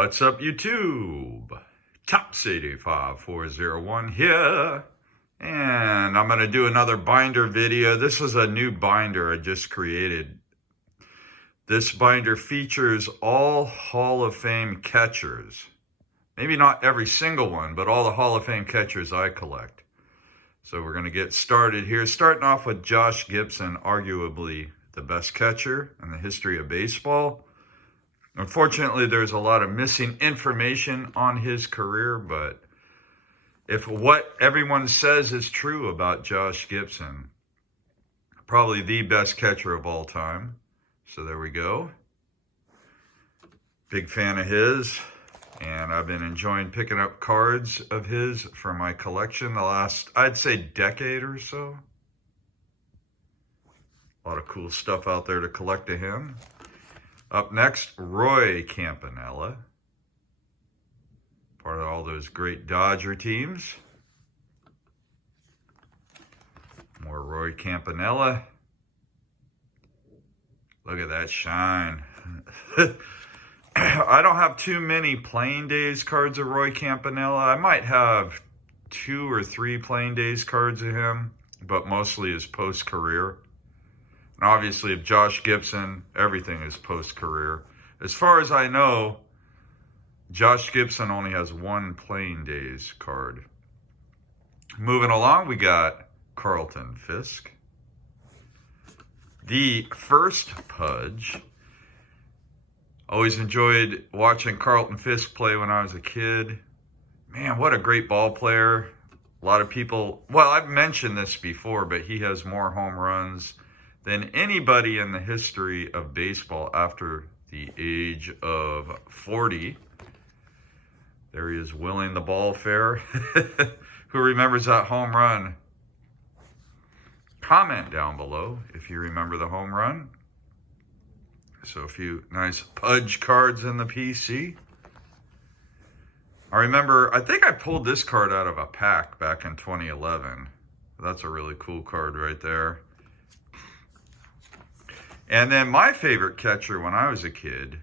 What's up, YouTube? Tops85401 here. And I'm going to do another binder video. This is a new binder I just created. This binder features all Hall of Fame catchers. Maybe not every single one, but all the Hall of Fame catchers I collect. So we're going to get started here. Starting off with Josh Gibson, arguably the best catcher in the history of baseball. Unfortunately, there's a lot of missing information on his career, but if what everyone says is true about Josh Gibson, probably the best catcher of all time. So there we go. Big fan of his, and I've been enjoying picking up cards of his for my collection the last, I'd say, decade or so. A lot of cool stuff out there to collect to him. Up next, Roy Campanella. Part of all those great Dodger teams. More Roy Campanella. Look at that shine. I don't have too many playing days cards of Roy Campanella. I might have 2 or 3 playing days cards of him, but mostly his post-career. And obviously, of Josh Gibson, everything is post-career. As far as I know, Josh Gibson only has 1 playing days card. Moving along, we got Carlton Fisk. The first Pudge. Always enjoyed watching Carlton Fisk play when I was a kid. Man, what a great ball player. A lot of people, well, I've mentioned this before, but he has more home runs than anybody in the history of baseball after the age of 40. There he is, willing the ball fair. Who remembers that home run? Comment down below if you remember the home run. So a few nice Pudge cards in the PC. I remember, I think I pulled this card out of a pack back in 2011. That's a really cool card right there. And then my favorite catcher when I was a kid,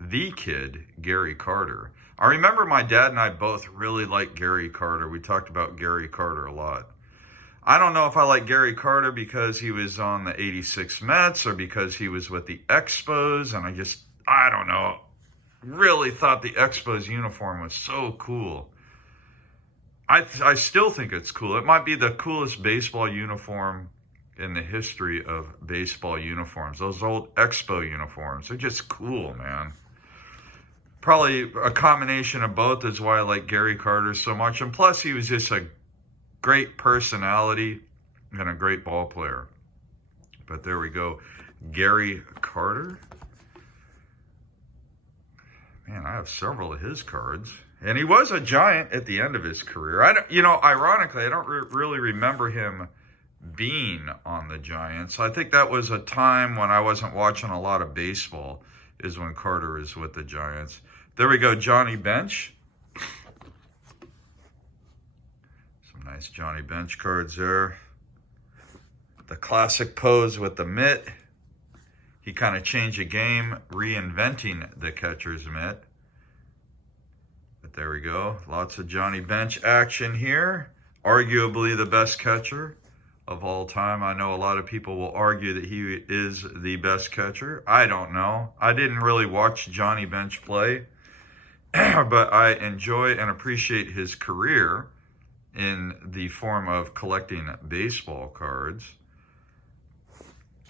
Gary Carter. I remember my dad and I both really liked Gary Carter. We talked about Gary Carter a lot. I don't know if I like Gary Carter because he was on the 86 Mets or because he was with the Expos. And I don't know, really thought the Expos uniform was so cool. I still think it's cool. It might be the coolest baseball uniform in the history of baseball uniforms. Those old Expo uniforms, they're just cool, man. Probably a combination of both is why I like Gary Carter so much. And plus, he was just a great personality and a great ball player. But there we go. Gary Carter. Man, I have several of his cards. And he was a Giant at the end of his career. Ironically, I don't really remember him being on the Giants. I think that was a time when I wasn't watching a lot of baseball, is when Carter is with the Giants. There we go, Johnny Bench. Some nice Johnny Bench cards there. The classic pose with the mitt. He kind of changed the game, reinventing the catcher's mitt. But there we go. Lots of Johnny Bench action here. Arguably the best catcher of all time. I know a lot of people will argue that he is the best catcher. I don't know. I didn't really watch Johnny Bench play, but I enjoy and appreciate his career in the form of collecting baseball cards.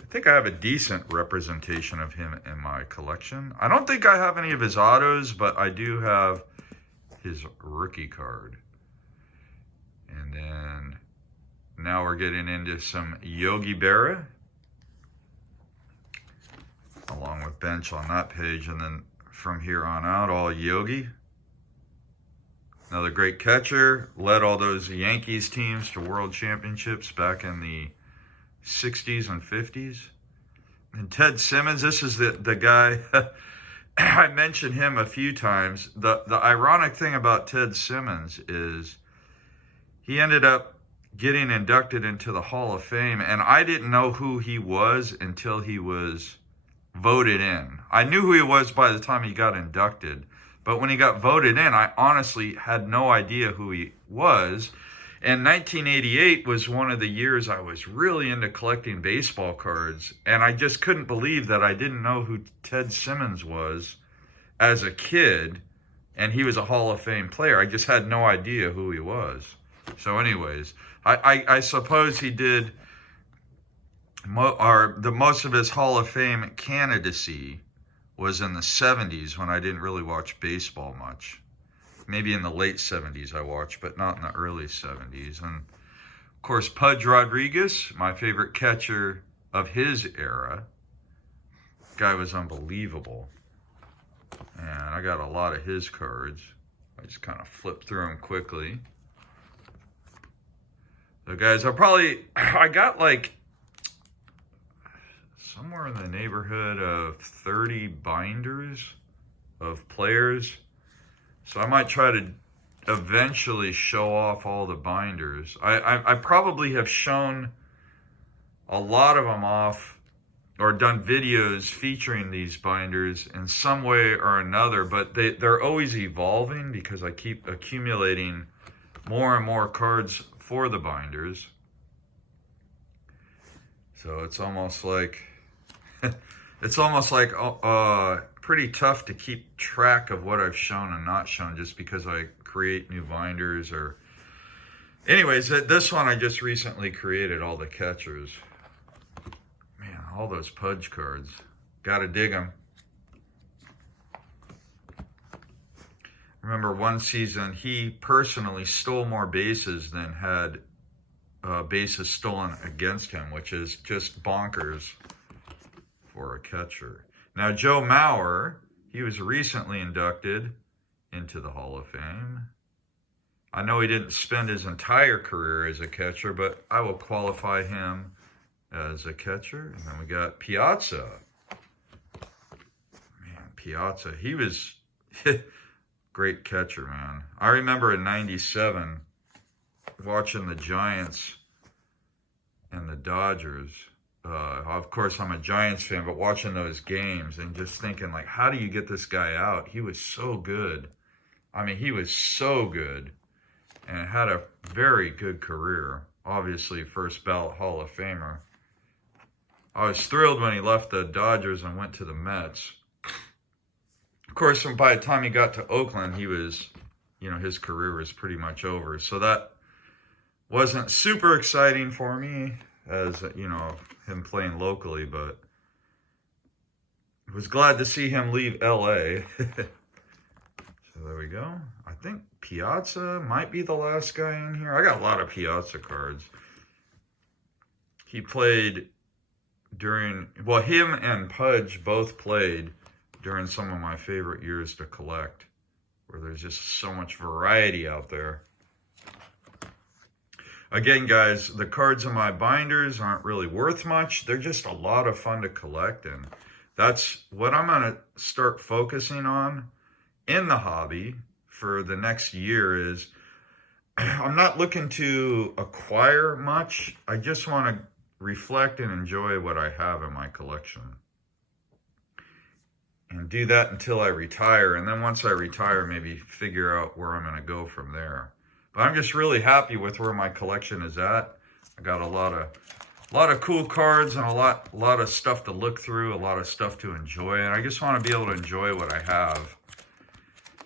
I think I have a decent representation of him in my collection. I don't think I have any of his autos, but I do have his rookie card. And then now we're getting into some Yogi Berra, along with Bench on that page. And then from here on out, all Yogi. Another great catcher, led all those Yankees teams to world championships back in the 60s and 50s. And Ted Simmons, this is the guy, I mentioned him a few times. The ironic thing about Ted Simmons is he ended up getting inducted into the Hall of Fame, and I didn't know who he was until he was voted in. I knew who he was by the time he got inducted, But when he got voted in, I honestly had no idea who he was. And 1988 was one of the years I was really into collecting baseball cards. And I just couldn't believe that I didn't know who Ted Simmons was as a kid. And he was a Hall of Fame player. I just had no idea who he was. So anyways, I suppose he did most of his Hall of Fame candidacy was in the 70s when I didn't really watch baseball much. Maybe in the late 70s I watched, but not in the early 70s. And of course, Pudge Rodriguez, my favorite catcher of his era. Guy was unbelievable. And I got a lot of his cards. I just kind of flipped through them quickly. So guys, I got like somewhere in the neighborhood of 30 binders of players. So I might try to eventually show off all the binders. I probably have shown a lot of them off or done videos featuring these binders in some way or another, but they're always evolving because I keep accumulating more and more cards for the binders. So it's almost like pretty tough to keep track of what I've shown and not shown just because I create new binders. Or anyways, this one I just recently created all the catchers. Man, all those Pudge cards, gotta dig them. Remember one season he personally stole more bases than had bases stolen against him, which is just bonkers for a catcher. Now, Joe Mauer, he was recently inducted into the Hall of Fame. I know he didn't spend his entire career as a catcher, but I will qualify him as a catcher. And then we got Piazza. Man, Piazza, he was great catcher, man. I remember in '97 watching the Giants and the Dodgers. Of course, I'm a Giants fan, but watching those games and just thinking, like, how do you get this guy out? He was so good. I mean, he was so good and had a very good career. Obviously, first ballot Hall of Famer. I was thrilled when he left the Dodgers and went to the Mets. Of course, by the time he got to Oakland, he was, his career was pretty much over. So that wasn't super exciting for me as, him playing locally, but I was glad to see him leave LA. So there we go. I think Piazza might be the last guy in here. I got a lot of Piazza cards. He played him and Pudge both played during some of my favorite years to collect, where there's just so much variety out there. Again, guys, the cards in my binders aren't really worth much. They're just a lot of fun to collect, and that's what I'm going to start focusing on in the hobby for the next year. Is I'm not looking to acquire much. I just want to reflect and enjoy what I have in my collection. And do that until I retire. And then once I retire, maybe figure out where I'm going to go from there. But I'm just really happy with where my collection is at. I got a lot of cool cards and a lot of stuff to look through, a lot of stuff to enjoy. And I just want to be able to enjoy what I have.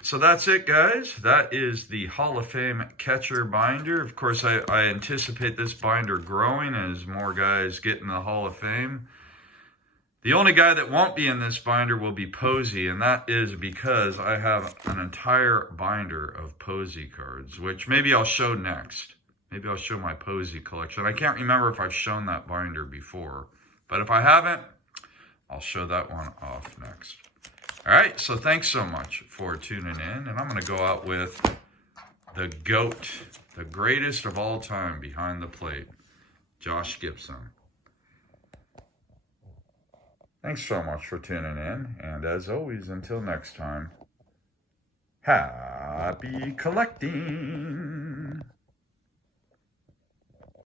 So that's it, guys. That is the Hall of Fame catcher binder. Of course, I anticipate this binder growing as more guys get in the Hall of Fame. The only guy that won't be in this binder will be Posey, and that is because I have an entire binder of Posey cards, which maybe I'll show next. Maybe I'll show my Posey collection. I can't remember if I've shown that binder before, but if I haven't, I'll show that one off next. All right, so thanks so much for tuning in, and I'm going to go out with the GOAT, the greatest of all time behind the plate, Josh Gibson. Thanks so much for tuning in, and as always, until next time, happy collecting!